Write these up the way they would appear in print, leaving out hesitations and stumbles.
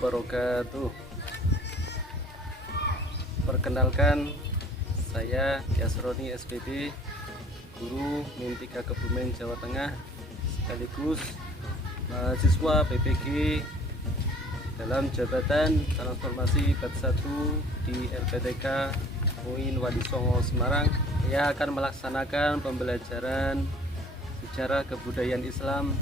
wabarakatuh. Perkenalkan, saya Yasroni SPD, guru MIN 3 Kebumen, Jawa Tengah, sekaligus mahasiswa PPG dalam jabatan transformasi BAT 1 di LPTK UIN Wadisongo, Semarang. Saya akan melaksanakan pembelajaran sejarah kebudayaan Islam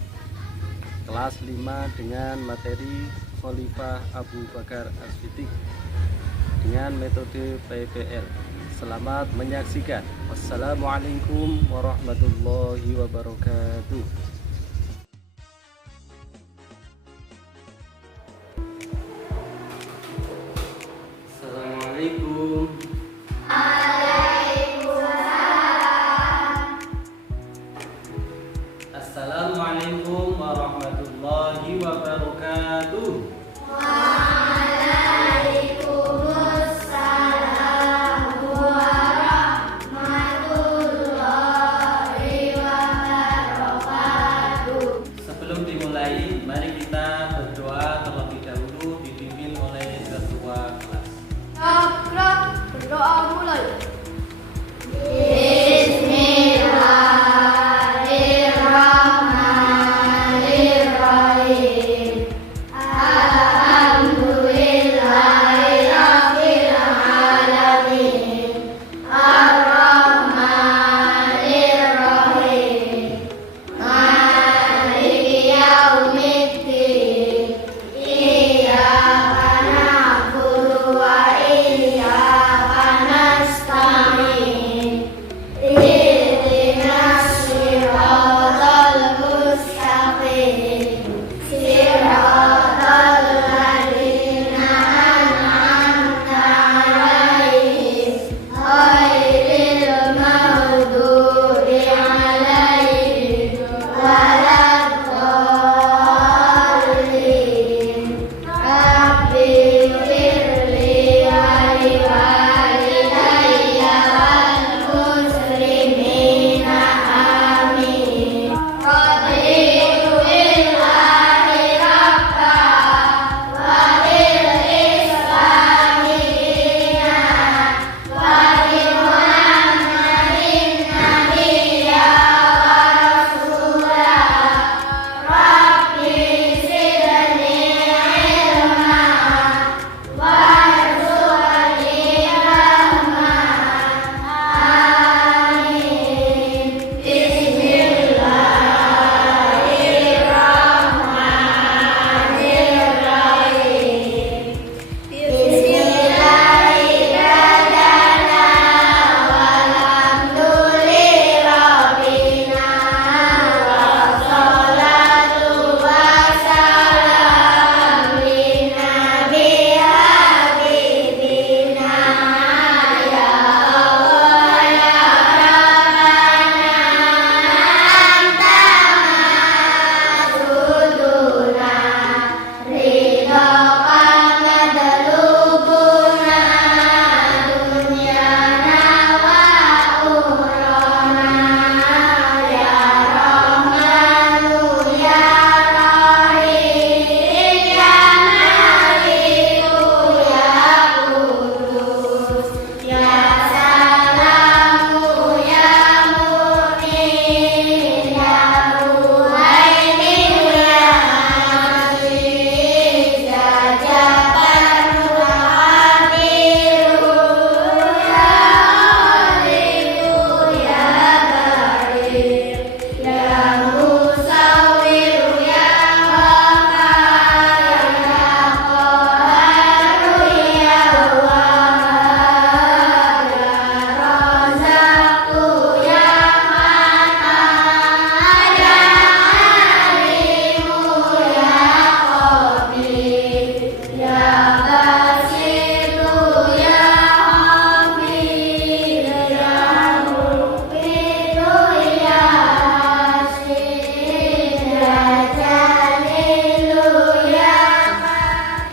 kelas 5 dengan materi Khalifah Abu Bakar As-Siddiq dengan metode PPL. Selamat menyaksikan. Wassalamualaikum warahmatullahi wabarakatuh. Assalamualaikum. Assalamualaikum warahmatullahi wabarakatuh. Waalaikumsalam warahmatullahi wabarakatuh. Sebelum dimulai, mari kita berdoa terlebih dahulu dipimpin oleh ketua kelas. Berdoa mulai.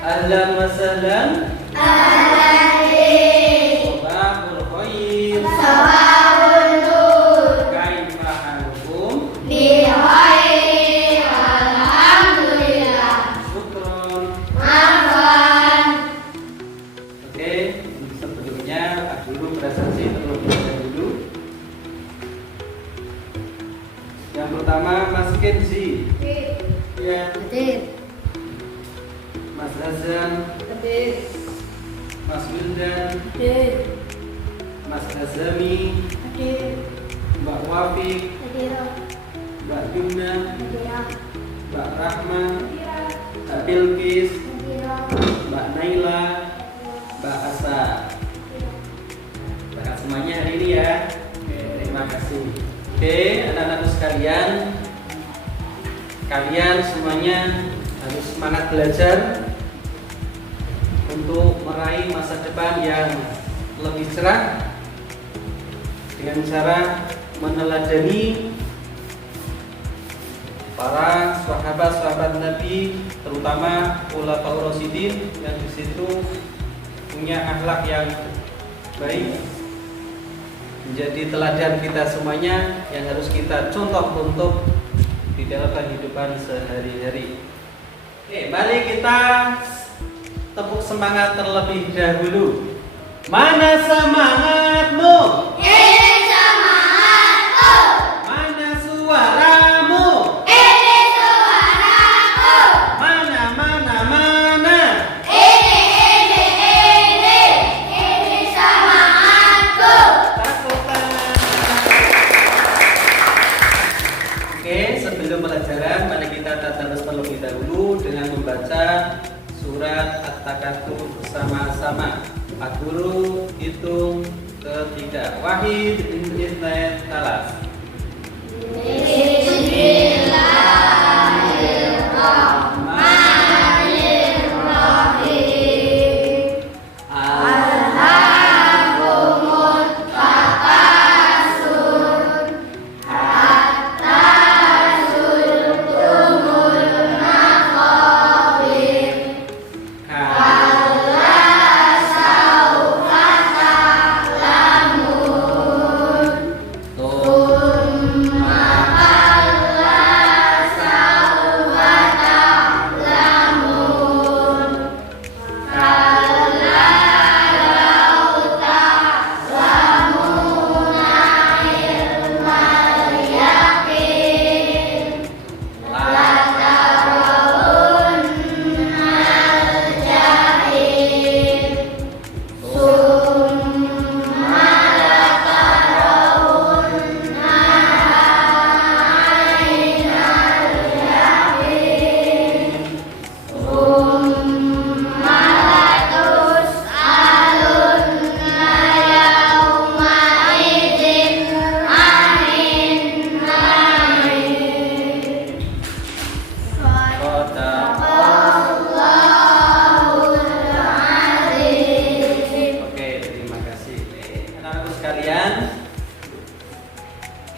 Ahlan wa sahlan. Sabahul khair. Sabahul nur. Kaifa halukum? Bi khair. Alhamdulillah. Syukron. Maaf. Hamzah, Hadir. Mas Wildan, Hadir. Mas Azami, Hadir. Mbak Wafik, Hadir. Mbak Jumna, Hadir. Mbak Rahma, Hadir. Mbak Bilkis, Hadir. Mbak Naila, Mbak Asa. Terima semuanya hari ini ya. Oke, terima kasih. Oke, anak-anakku sekalian, kalian semuanya harus semangat belajar untuk meraih masa depan yang lebih cerah dengan cara meneladani para sahabat-sahabat Nabi, terutama Khulafaur Rasyidin yang di situ punya akhlak yang baik, menjadi teladan kita semuanya yang harus kita contoh untuk di dalam kehidupan sehari-hari. Oke, mari kita tepuk semangat terlebih dahulu. Mana semangatmu? Ini semangatku. Mana suaramu? Ini suaraku. Mana? Ini semangatku. Tepuk tangan. Oke, sebelum pelajaran mari kita tadarus terlebih dahulu dengan membaca surat At-Takatsur bersama-sama. Pak Guru hitung ketiga. Wahid, Isnain, Talas. Bismillahirrahmanirrahim.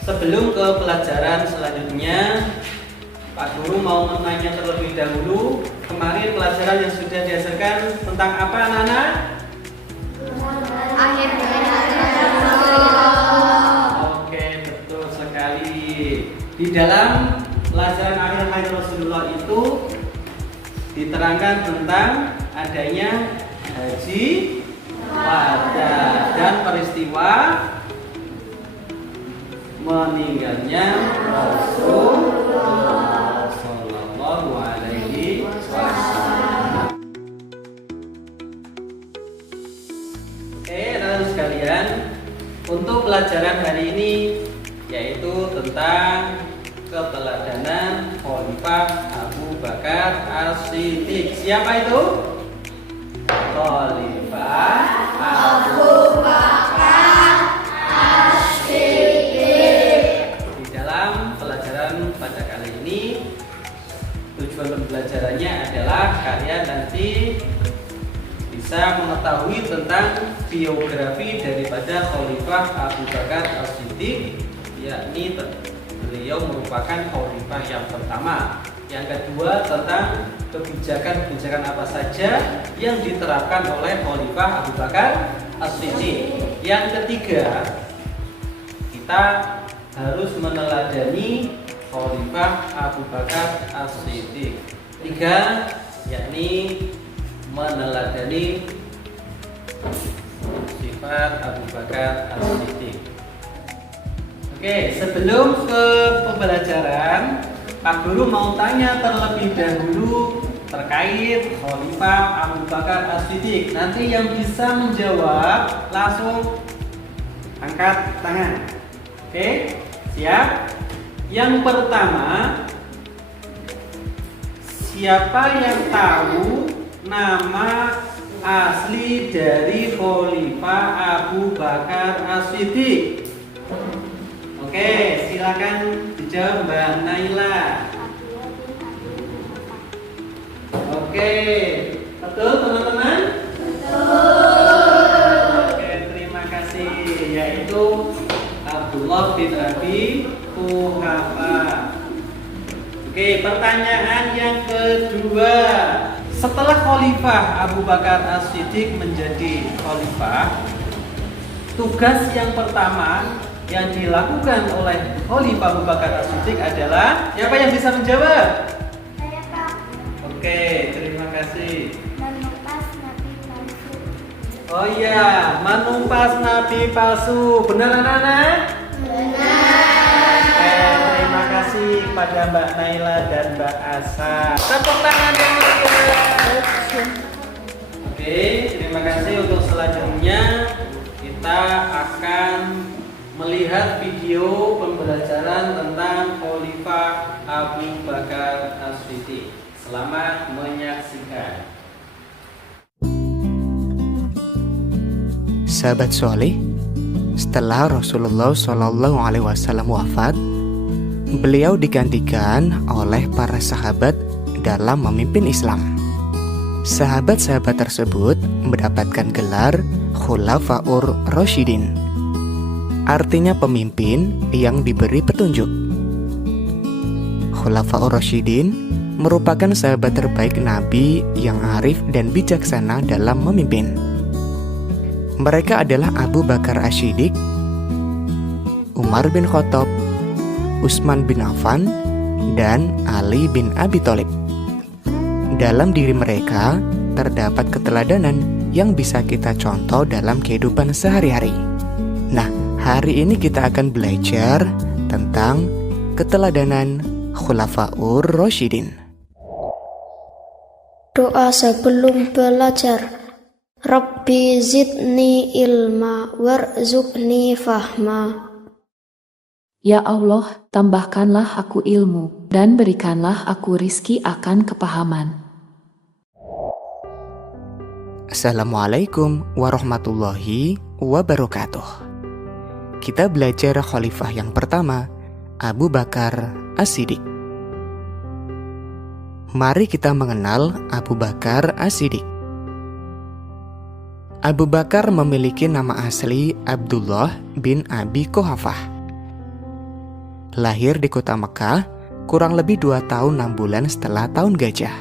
Sebelum ke pelajaran selanjutnya, Pak Guru mau menanya terlebih dahulu. Kemarin pelajaran yang sudah dihasilkan tentang apa anak-anak? Akhir Oke, betul sekali. Di dalam pelajaran akhir hayat Rasulullah itu diterangkan tentang adanya haji wada dan peristiwa meninggalnya Rasulullah Sallallahu Alaihi Wasallam. Oke, anak-anak sekalian, untuk pelajaran hari ini yaitu tentang keteladanan Khalifah Abu Bakar As-Siddiq. Siapa itu? Khalifah Abu Bakar As-Siddiq. Di dalam pelajaran pada kali ini, tujuan pembelajarannya adalah kalian nanti bisa mengetahui tentang biografi daripada Khalifah Abu Bakar As-Siddiq, yakni beliau merupakan khalifah yang pertama. Yang kedua, tentang kebijakan-kebijakan apa saja yang diterapkan oleh Khalifah Abu Bakar As-Siddiq. Yang ketiga, kita harus meneladani Khalifah Abu Bakar As-Siddiq. Tiga, yakni meneladani sifat Abu Bakar As-Siddiq. Oke, sebelum ke pembelajaran, Pak Guru mau tanya terlebih dahulu terkait Khalifah Abu Bakar As-Siddiq. Nanti yang bisa menjawab langsung angkat tangan. Oke, siap? Yang pertama, siapa yang tahu nama asli dari Khalifah Abu Bakar As-Siddiq? Oke, silakan dijawab Mbak Naila. Oke, betul teman-teman? Betul. Oke, terima kasih. Yaitu Abdullah bin Abi Quhafa. Oke, pertanyaan yang kedua. Setelah Khalifah Abu Bakar As-Siddiq menjadi khalifah, tugas yang pertama yang dilakukan oleh Khalifah Abu Bakar As-Siddiq adalah, siapa yang bisa menjawab? Saya Kak. Oke, terima kasih. Menumpas nabi palsu. Oh iya, menumpas nabi palsu. Benar anak-anak? Benar. Terima kasih kepada Mbak Naila dan Mbak Asa. Tepuk tangan yang meriah. Oke, terima kasih. Untuk selanjutnya kita akan melihat video pembelajaran tentang Khalifah Abu Bakar As-Siddiq. Selamat menyaksikan. Sahabat soleh, setelah Rasulullah SAW wafat, beliau digantikan oleh para sahabat dalam memimpin Islam. Sahabat-sahabat tersebut mendapatkan gelar Khulafaur Rasyidin, artinya pemimpin yang diberi petunjuk. Khulafaur Rasyidin merupakan sahabat terbaik Nabi yang arif dan bijaksana dalam memimpin. Mereka adalah Abu Bakar As-Siddiq, Umar bin Khattab, Utsman bin Affan, dan Ali bin Abi Thalib. Dalam diri mereka terdapat keteladanan yang bisa kita contoh dalam kehidupan sehari-hari. Nah, hari ini kita akan belajar tentang keteladanan Khulafaur Rasyidin. Doa sebelum belajar. Rabbi zidni ilma warzuqni fahma. Ya Allah, tambahkanlah aku ilmu, dan berikanlah aku rizki akan kepahaman. Assalamualaikum warahmatullahi wabarakatuh. Kita belajar khalifah yang pertama, Abu Bakar As-Siddiq. Mari kita mengenal Abu Bakar As-Siddiq. Abu Bakar memiliki nama asli Abdullah bin Abi Quhafah. Lahir di kota Mekah kurang lebih 2 tahun 6 bulan setelah tahun gajah.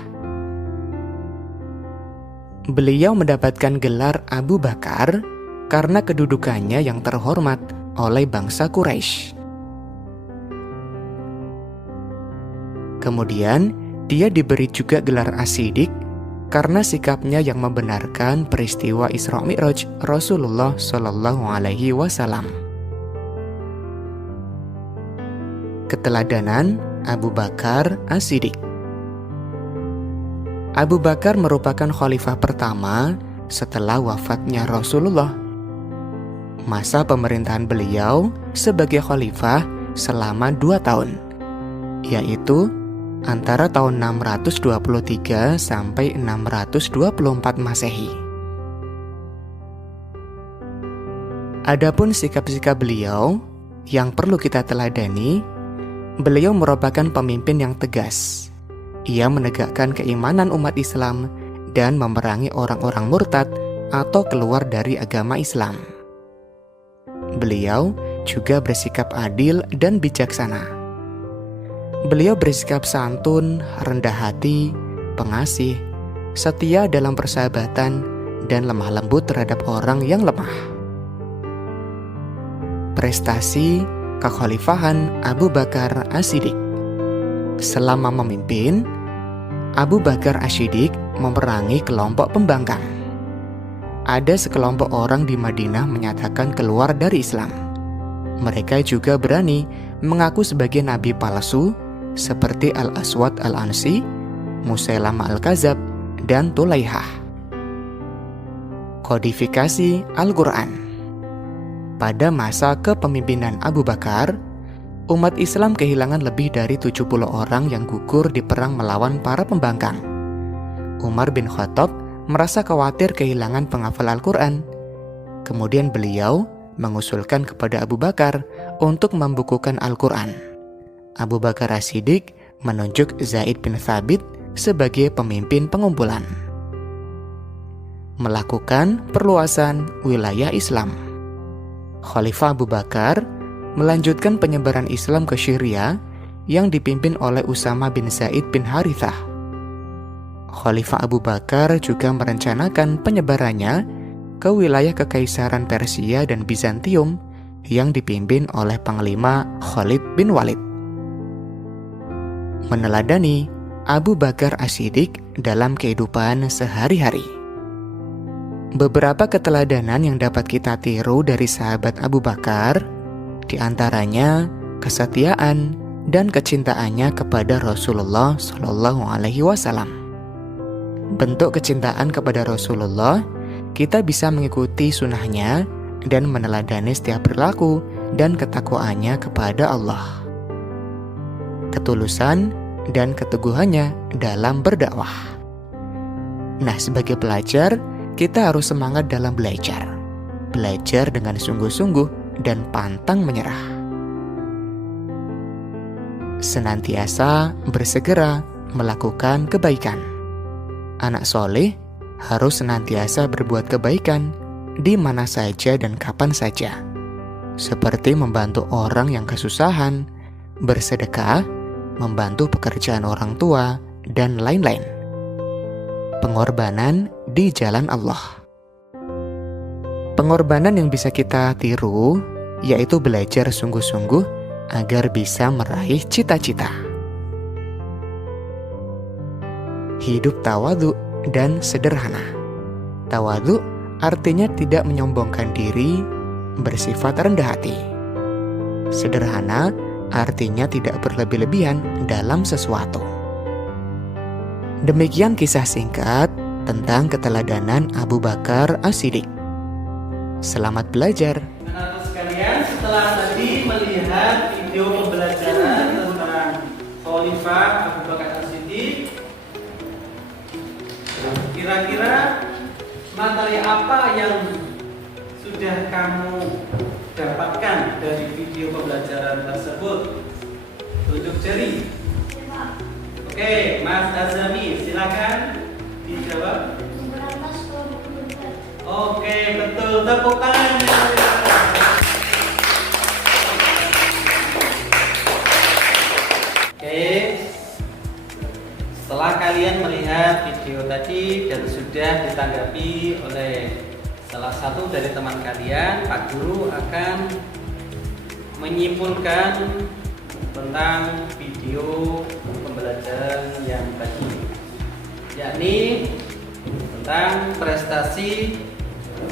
Beliau mendapatkan gelar Abu Bakar karena kedudukannya yang terhormat oleh bangsa Quraisy. Kemudian, dia diberi juga gelar As-Siddiq karena sikapnya yang membenarkan peristiwa Isra Mi'raj Rasulullah SAW. Keteladanan Abu Bakar As-Siddiq. Abu Bakar merupakan khalifah pertama setelah wafatnya Rasulullah. Masa pemerintahan beliau sebagai khalifah selama 2 tahun, yaitu antara tahun 623 sampai 624 Masehi. Adapun sikap-sikap beliau yang perlu kita teladani, beliau merupakan pemimpin yang tegas. Ia menegakkan keimanan umat Islam dan memerangi orang-orang murtad atau keluar dari agama Islam. Beliau juga bersikap adil dan bijaksana. Beliau bersikap santun, rendah hati, pengasih, setia dalam persahabatan, dan lemah lembut terhadap orang yang lemah. Prestasi kekhalifahan Abu Bakar As-Siddiq. Selama memimpin, Abu Bakar As-Siddiq memerangi kelompok pembangkang. Ada sekelompok orang di Madinah menyatakan keluar dari Islam. Mereka juga berani mengaku sebagai nabi palsu seperti Al-Aswad Al-Ansi, Musailamah Al-Kadzab, dan Tulaihah. Kodifikasi Al-Quran. Pada masa kepemimpinan Abu Bakar, umat Islam kehilangan lebih dari 70 orang yang gugur di perang melawan para pembangkang. Umar bin Khattab merasa khawatir kehilangan penghafal Al-Quran. Kemudian beliau mengusulkan kepada Abu Bakar untuk membukukan Al-Quran. Abu Bakar As-Siddiq menunjuk Zaid bin Thabit sebagai pemimpin pengumpulan. Melakukan perluasan wilayah Islam. Khalifah Abu Bakar melanjutkan penyebaran Islam ke Syria yang dipimpin oleh Usama bin Zaid bin Harithah. Khalifah Abu Bakar juga merencanakan penyebarannya ke wilayah Kekaisaran Persia dan Bizantium yang dipimpin oleh Panglima Khalid bin Walid. Meneladani Abu Bakar As-Siddiq dalam kehidupan sehari-hari. Beberapa keteladanan yang dapat kita tiru dari sahabat Abu Bakar, di antaranya kesetiaan dan kecintaannya kepada Rasulullah Shallallahu Alaihi Wasallam. Bentuk kecintaan kepada Rasulullah, kita bisa mengikuti sunnahnya dan meneladani setiap perilaku dan ketakwaannya kepada Allah. Ketulusan dan keteguhannya dalam berdakwah. Nah, sebagai pelajar, kita harus semangat dalam belajar. Belajar dengan sungguh-sungguh dan pantang menyerah. Senantiasa bersegera melakukan kebaikan. Anak soleh harus senantiasa berbuat kebaikan di mana saja dan kapan saja, seperti membantu orang yang kesusahan, bersedekah, membantu pekerjaan orang tua, dan lain-lain. Pengorbanan di jalan Allah. Pengorbanan yang bisa kita tiru yaitu belajar sungguh-sungguh agar bisa meraih cita-cita. Hidup tawadhu dan sederhana. Tawadhu artinya tidak menyombongkan diri, bersifat rendah hati. Sederhana artinya tidak berlebih-lebihan dalam sesuatu. Demikian kisah singkat tentang keteladanan Abu Bakar As-Siddiq. Selamat belajar. Anak-anak sekalian, setelah tadi melihat video pembelajaran tentang Khalifah Abu Bakar As-Siddiq, kira-kira materi apa yang sudah kamu dapatkan dari video pembelajaran tersebut? Tunjuk jari. Oke, Mas Azami, silakan dijawab. Memberantas korupsi. Oke, betul. Tepuk tangan. Oke. Setelah kalian melihat video tadi dan sudah ditanggapi oleh salah satu dari teman kalian, Pak Guru akan menyimpulkan tentang video pembelajaran yang tadi, yakni tentang prestasi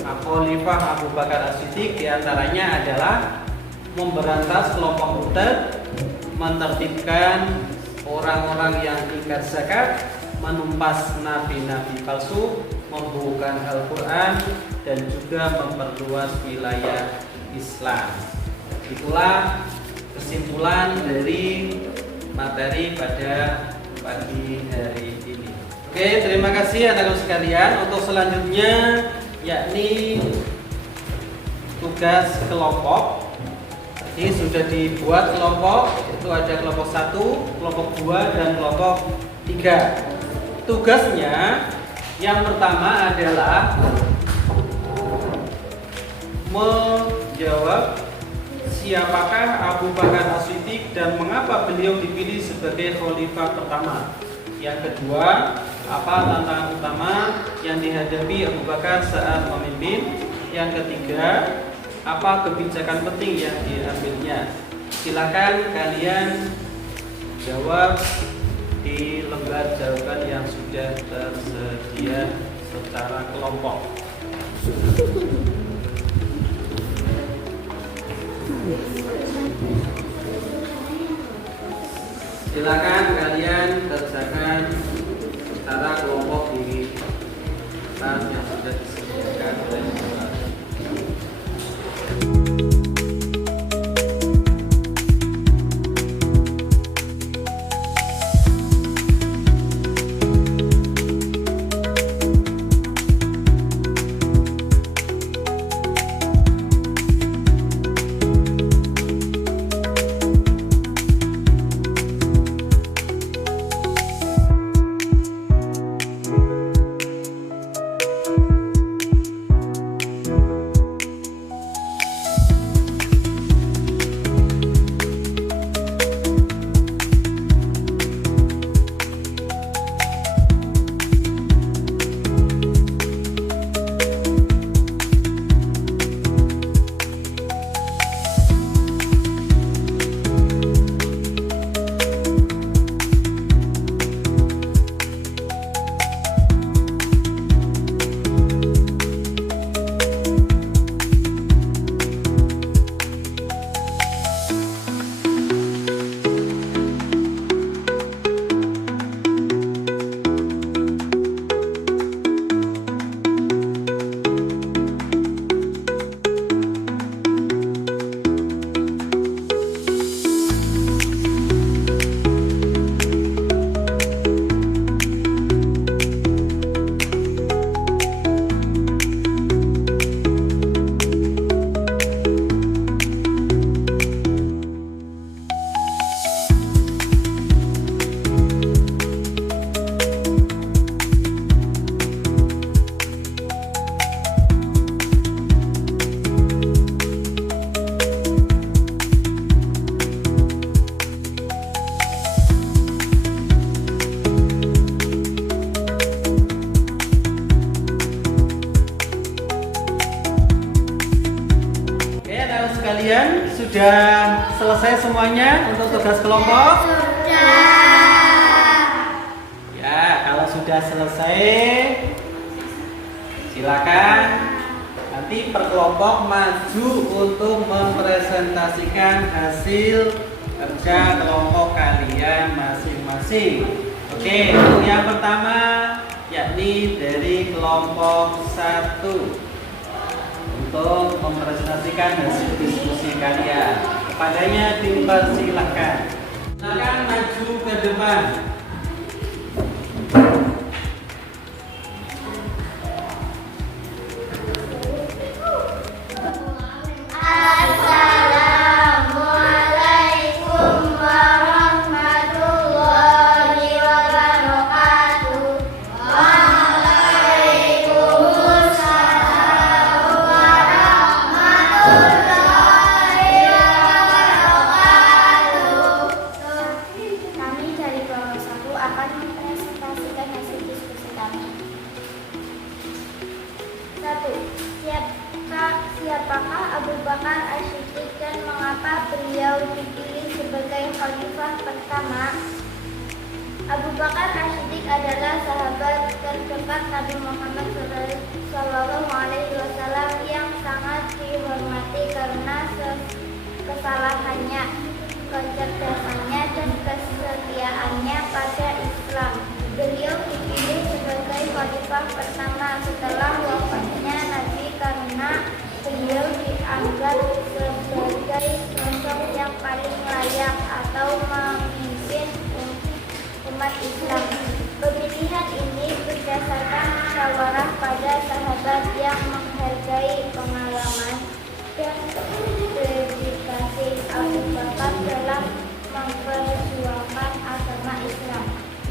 Khalifah Abu Bakar As-Siddiq, diantaranya adalah memberantas kelompok murtad, menertibkan orang-orang yang ingkar zakat, menumpas nabi-nabi palsu, membukukan Al-Quran, dan juga memperluas wilayah Islam. Itulah kesimpulan dari materi pada pagi hari ini. Oke, terima kasih anak-anak sekalian. Untuk selanjutnya yakni tugas kelompok. Jadi sudah dibuat kelompok, itu ada kelompok 1, kelompok 2, dan kelompok 3. Tugasnya yang pertama adalah menjawab siapakah Abu Bakar As-Siddiq dan mengapa beliau dipilih sebagai khalifah pertama. Yang kedua, apa tantangan utama yang dihadapi Abu Bakar saat memimpin. Yang ketiga, apa kebijakan penting yang diambilnya. Silakan kalian jawab di lembar jawaban yang sudah tersedia secara kelompok. Silakan kalian kerjakan tas yang sudah disediakan oleh Bapak. Sekalian sudah selesai semuanya untuk tugas kelompok? Ya, kalau sudah selesai silakan nanti per kelompok maju untuk mempresentasikan hasil kerja kelompok kalian masing-masing. Oke, untuk yang pertama yakni dari kelompok 1 untuk mempresentasikan hasil diskusi kalian. Kepadanya dipersilahkan. Silakan maju ke depan. Assalamualaikum warahmatullahi wabarakatuh. Waalaikumsalam warahmatullahi wabarakatuh. Kami dari kelompok 1 akan mempresentasikan hasil diskusi kami. 1. Siapakah Abu Bakar As-Siddiq dan mengapa beliau dipilih sebagai khalifah pertama? Abu Bakar As-Siddiq adalah sahabat terdekat Nabi Muhammad SAW yang sangat dihormati karena kesalahannya, kecerdasannya, dan kesetiaannya pada Islam. Beliau dipilih sebagai khalifah pertama setelah wafatnya Nabi karena beliau dianggap sebagai sosok yang paling layak atau memimpin umat Islam. Pemilihan ini berdasarkan musyawarah pada sahabat yang menghargai pengalaman dan dedikasi Abu Bakar dalam memperjuangkan agama Islam.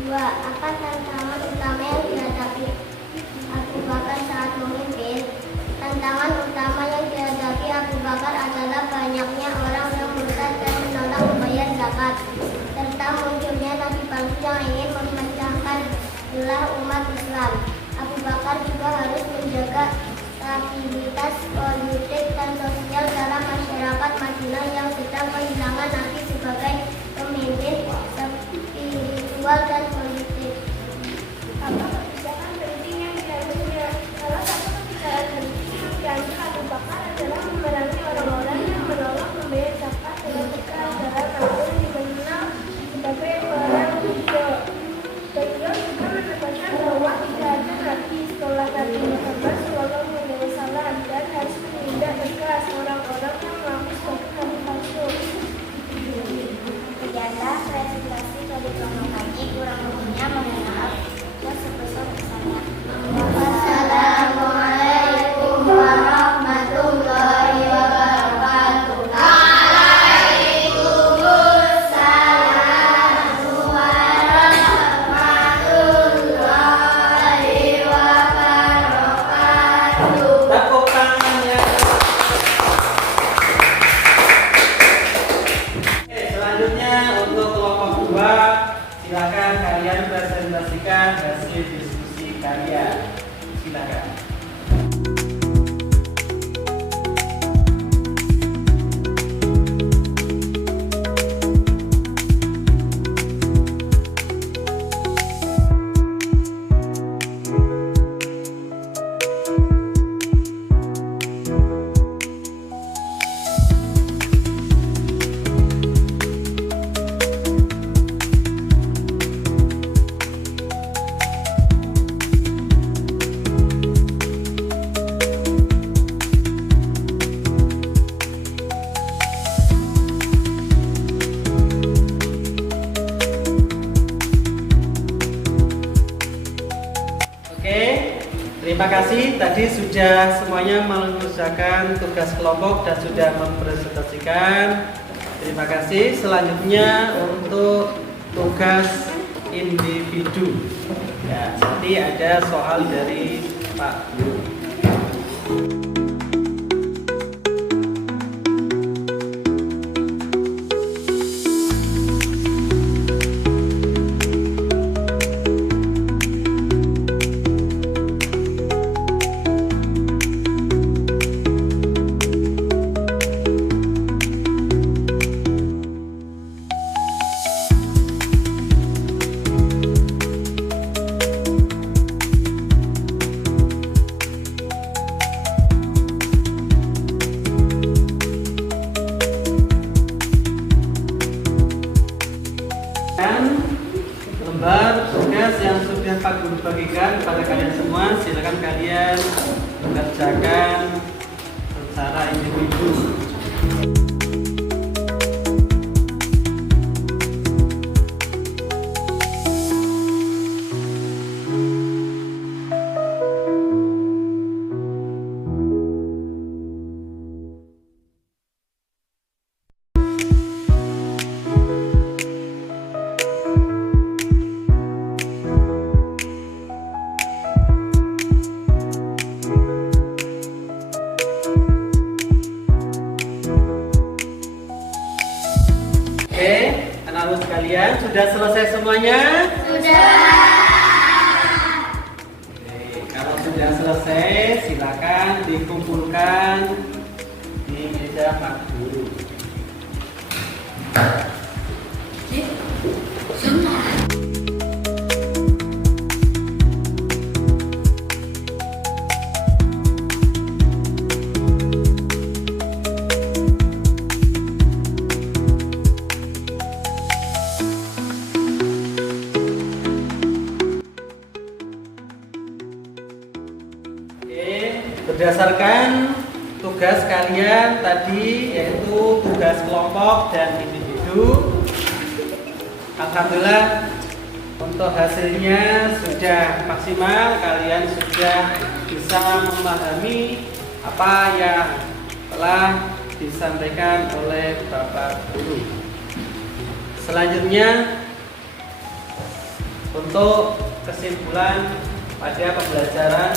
2. Apa tantangan utama yang dihadapi Abu Bakar saat memimpin? Tantangan utama yang dihadapi Abu Bakar adalah banyaknya orang yang murtad dan menolak membayar zakat, serta munculnya nabi palsu yang ingin memecahkan belah umat Islam. Abu Bakar juga harus menjaga stabilitas politik dan sosial dalam masyarakat Madinah yang sedang kehilangan Nabi sebagai pemimpin spiritual dan politik. Apa kebijakan penting yang diambilnya? Salah satu kebijakan penting yang diambil Abu Bakar adalah memerangi orang-orang yang menolak membayar zakat dengan keadaan atau yang dikenal sebagai orang hijau. Beliau juga menekankan bahwa tidak ada nabi setelah Nabi Silakan. Oke, terima kasih. Tadi sudah semuanya mengerjakan tugas kelompok dan sudah mempresentasikan. Terima kasih. Selanjutnya untuk tugas individu. Ya, nanti ada soal dari Pak Guru. Lembar tugas yang sudah Pak Guru bagikan kepada kalian semua, silakan kalian mengerjakan secara individu. Oke, anak-anak sekalian, sudah selesai semuanya? Sudah. Oke, kalau sudah selesai, silakan dikumpulkan di meja Pak Guru. Berdasarkan tugas kalian tadi, yaitu tugas kelompok dan individu, alhamdulillah untuk hasilnya sudah maksimal. Kalian sudah bisa memahami apa yang telah disampaikan oleh Bapak Guru. Selanjutnya, untuk kesimpulan pada pembelajaran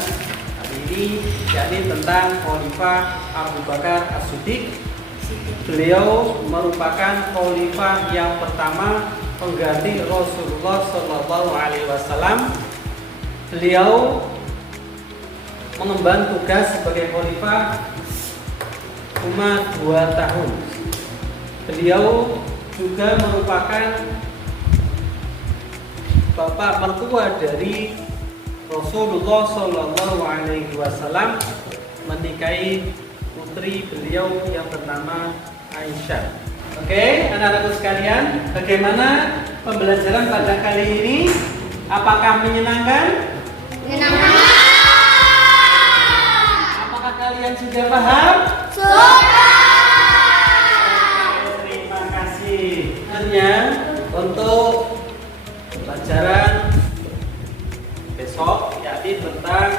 ini, yakni tentang Khalifah Abu Bakar As-Siddiq. Beliau merupakan khalifah yang pertama pengganti Rasulullah Shallallahu Alaihi Wasallam. Beliau mengemban tugas sebagai khalifah cuma 2 tahun. Beliau juga merupakan bapak mertua dari Rasulullah Shallallahu Alaihi Wasallam, menikahi putri beliau yang bernama Aisyah. Oke, anak-anakku sekalian, bagaimana pembelajaran pada kali ini? Apakah menyenangkan? Menyenangkan. Apakah kalian sudah paham? Sudah. Terima kasih. Selanjutnya untuk pelajaran besok, yakni tentang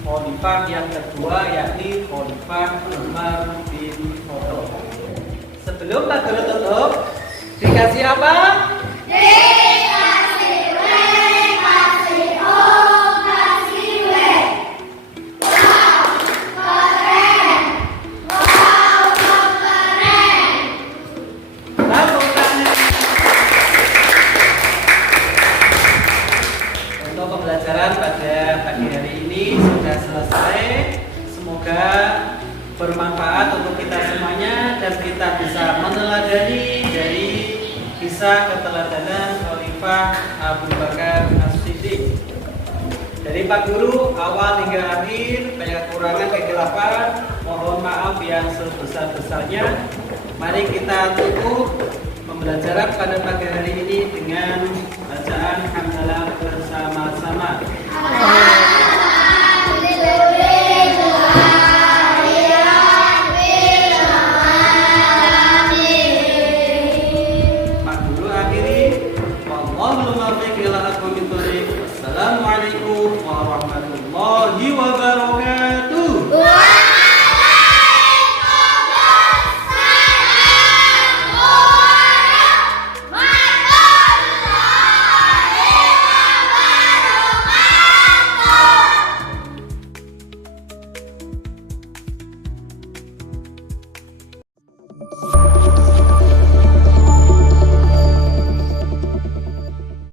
khalifah yang kedua, yakni Khalifah Umar bin Khattab. Sebelum Pak Guru tutup, dikasih apa? Dikasih W, kasih O, kasih W. Wow, keren. Wow, keren. Tepuk tangan. Untuk pembelajaran pada pagi hari ini sudah selesai. Semoga bermanfaat untuk kita semuanya dan kita bisa meneladani dari kisah keteladanan Khalifah Abu Bakar As-Siddiq. Dari Pak Guru awal hingga akhir, banyak kekurangan kegelapan, mohon maaf yang sebesar-besarnya. Mari kita tutup pembelajaran pada pagi hari ini dengan bacaan hamdalah bersama-sama. Pak Guru akhiri, wallahul muwaffiq ila aqwamit thoriq. Wassalamualaikum warahmatullahi wabarakatuh.